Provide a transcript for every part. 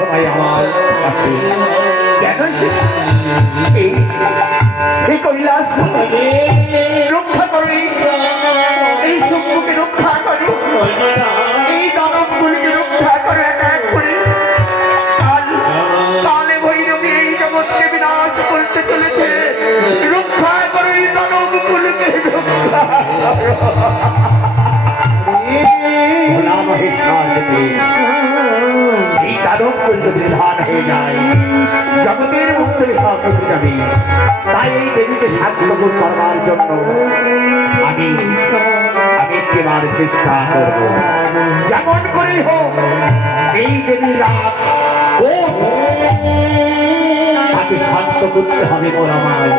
সবাই আমার কাছে কেন এসেছে? এই কৈলাস রক্ষা করো, এই শম্ভুকে রক্ষা করো, এই দানবগুলিকে রক্ষা করো এক এক করে। কালে ভৈরবী এই জগৎকে বিনাশ করতে চলেছে, রক্ষা করো এই দানবগুলিকে, রক্ষা করো। ভোলা মহেশ্বর এই দানবগুলি যদি ধান হয়ে যায়, জগতের মুক্তি সব বেঁচে যাবে। তাই এই দেবীকে শাস্ত্র করবার জন্য আমি একবার চেষ্টা করব, যেমন করেই হোক এই দেবীরা তাকে শান্ত করতে হবে। আমায়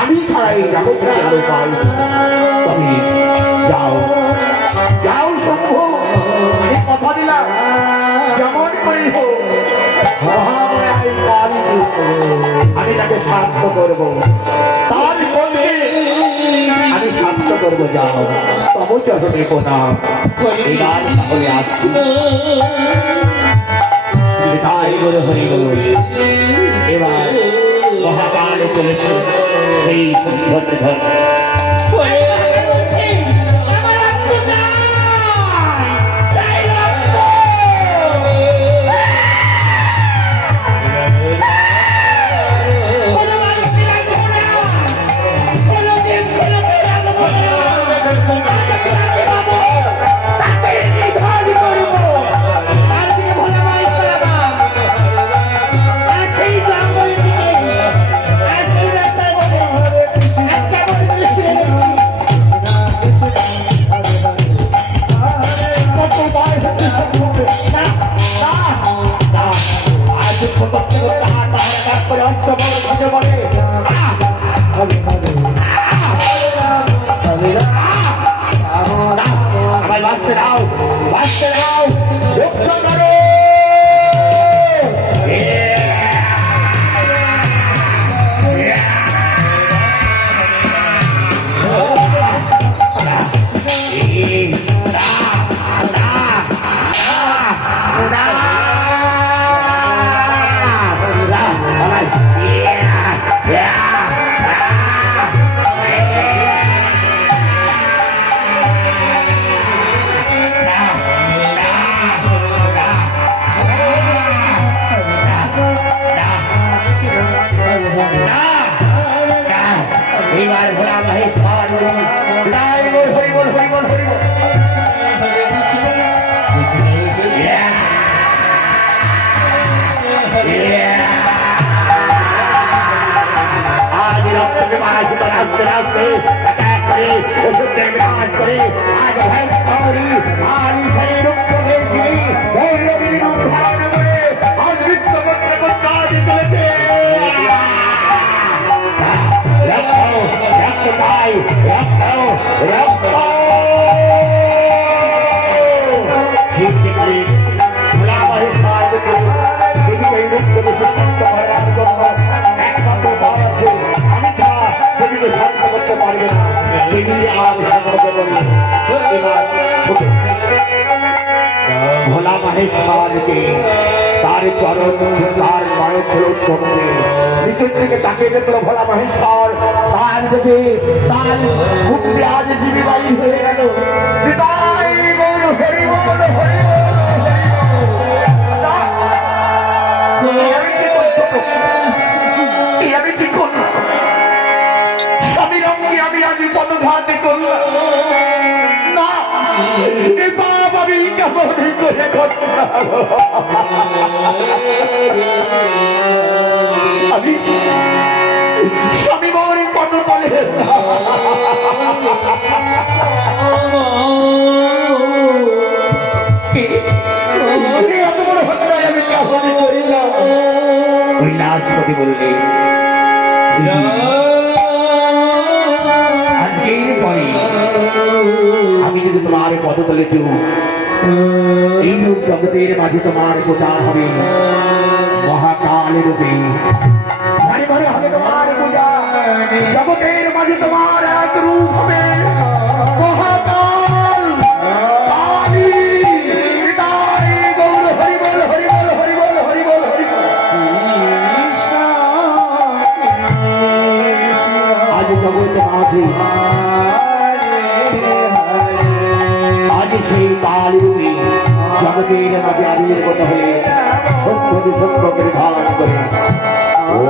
আমি ছাড়া এই জগতে আরো পাই। তবে যাও যাও শম্ভু, আমি কথা দিলাম যেমন করেই হোক মহামায়াই কাল আমি তাকে শান্ত করবো, তার বলতে আমি শান্ত করবো। যাও তব চরণে প্রণাম। এবার তাহলে আসছি, তাই বলে হরি বল। এবার মহাকালে চলেছে সেই ভদ্র বাঁচতে দাও, বাঁচতে দাও, রক্ষা করো। এবার ভোলা মহেশ্বর হরি বল হরি বল হরি বল হরি বল। আজ রক্তকে মাসি তো আস্তে আস্তে ওষুধের বিনাশ করে আজ ভয়ঙ্করী আর সেই রক্তকে শ্রী ভৈরবীর রূপ ধারণ করে আজ নৃত্য করতে করতে আজ চলেছে। ভোলা মহেশ্বরকে তার চরণ তার মায়ের চরণ করতে নিচের দিকে তাকিয়ে দেখলো ভোলা মহেশ্বর, তার দেখে তার মুক্তি আজ জীবী বাড়ি হয়ে গেল। হৃদয় বল হরি বল হরি আমি কি করলাম? স্বামীর অঙ্গে আমি আজ পদঘাতে করলাম না, এ বাপ আমি কেমন করে করলাম? আমি স্বামী মোর পদ তলে এত বড় হত্যায় আমি কেমন করিলাম? কৈলাসপতি বললে আজকের পরে আমি যদি তোমার পদতলে চু এই রূপ জগতের মাঝে তোমার প্রচার হবে মহাকাল রূপে, ঘরে ঘরে হবে তোমার পূজা, জগতের মাঝে তোমার এক রূপ হবে মহাকাল কালী। হরি বল হরি বল হরি বল হরি আছে। আজ সেই কালী জগতের মাঝে আবির্ভূত হয়ে সভ্য বিসভ্য করে ধারণ করে ও